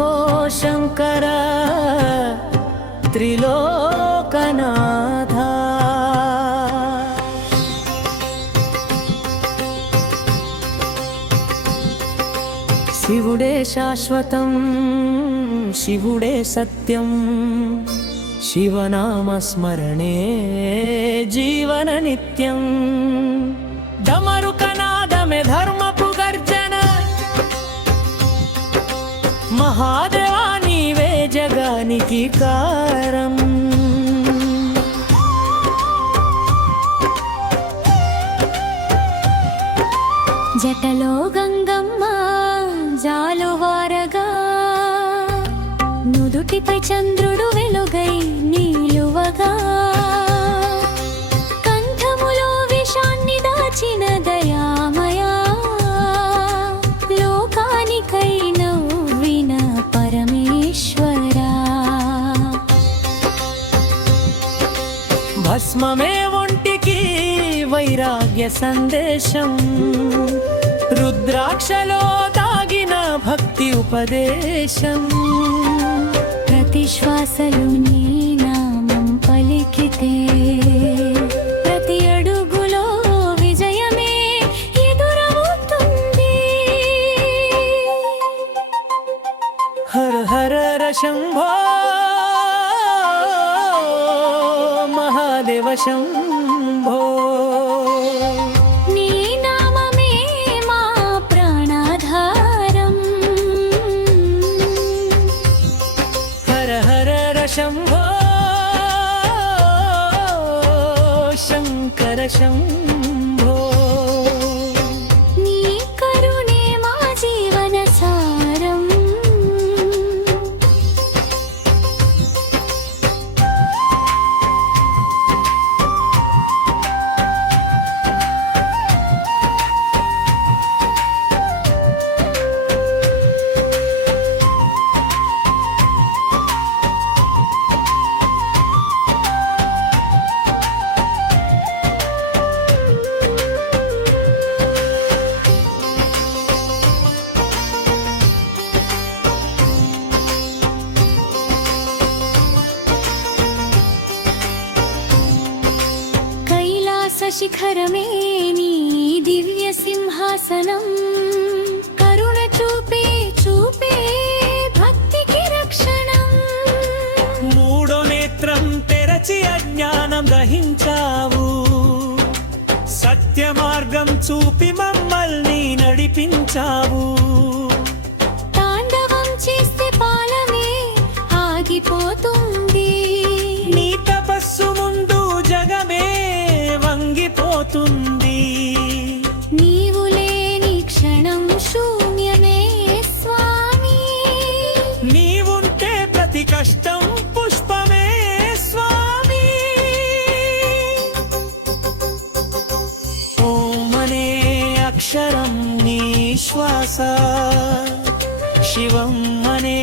శంభో శంకర త్రిలోకనాథ. శివుడే శాశ్వతం, శివుడే సత్యం, శివనామస్మరణే జీవన నిత్యం. డమరుకనాదమే ధర్మపు గర్జన, మహాదేవా నీవే జగానికి కారం. జటలో గంగమ్మ జాలువారగా, నుదుటిపై చంద్రుడు వెలుగై నీలువగా, కంఠములో విషాన్ని దాచిన దయామయా, లోకానికై నవ్విన పరమేశ్వరా. భస్మమే ఒంటికి వైరాగ్య సందేశం, రుద్రాక్షలో దాగిన భక్తి ఉపదేశం. ప్రతి శ్వాసలో నీ నామం పలికితే, ప్రతి అడుగులో విజయమే ఎదురవుతుంది. హర హర శంభో మహాదేవ శంభో. నీ నామమే మా ప్రాణాధారం. హర హర శంభో శంకర శంభో. నీ కరుణే మా జీవన సారం. శిఖరమే నీ దివ్య సింహాసనం, కరుణ చూపే చూపే భక్తికి రక్షణం. మూడో నేత్రం తెరచి అజ్ఞానం దహించావు, సత్య మార్గం చూపి మమ్మల్ని నడిపించావు. తాండవం చేస్తే పాలమే ఆగిపోతుంది, నీ తపస్సు ముందు జగమే వంగిపోతుంది. నీవు లేని క్షణం శూన్యమే స్వామి, నీవుంటే ప్రతి కష్టం పుష్పమే స్వామి. ఓం అనే అక్షరం నీ శ్వాస, శివం అనే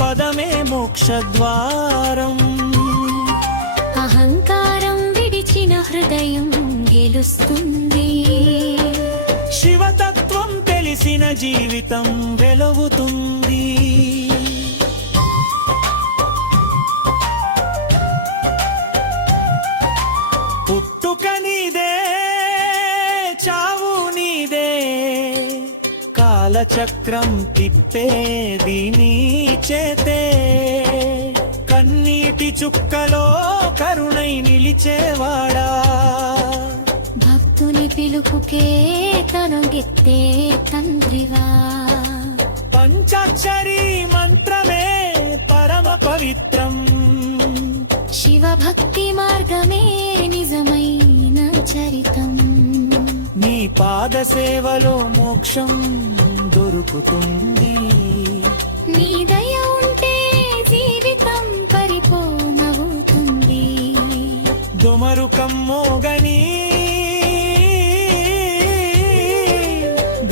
పదమే మోక్షద్వారం. అహంకారం విడిచిన హృదయం గెలుస్తుంది, శివతత్వం తెలిసిన జీవితం వెలుగుతుంది. పుట్టుక నీదే, చావు నీదే, కాలచక్రం తిప్పేది నీ చేతే. కన్నీటి చుక్కలో కరుణై నిలిచేవాడా, భక్తుని పిలుపుకే తనగెత్తే తండ్రివా. పంచాక్షరి మంత్రమే పరమ పవిత్రం, శివభక్తి మార్గమే నిజమైన చరితం. నీ పాద సేవలో మోక్షం దొరుకుతుంది. నీ దయ ఉంటే జీవితం పరిపూర్ణమవుతుంది. దుమరుకం మోగని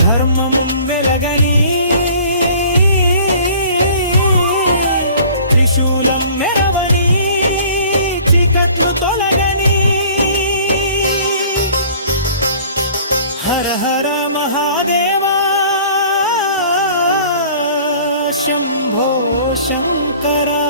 ధర్మం వెలగని, త్రిశూలం మెరవని, చీకట్లు తొలగని. హర హర మహాదేవా శంభో. శంభో శంకరా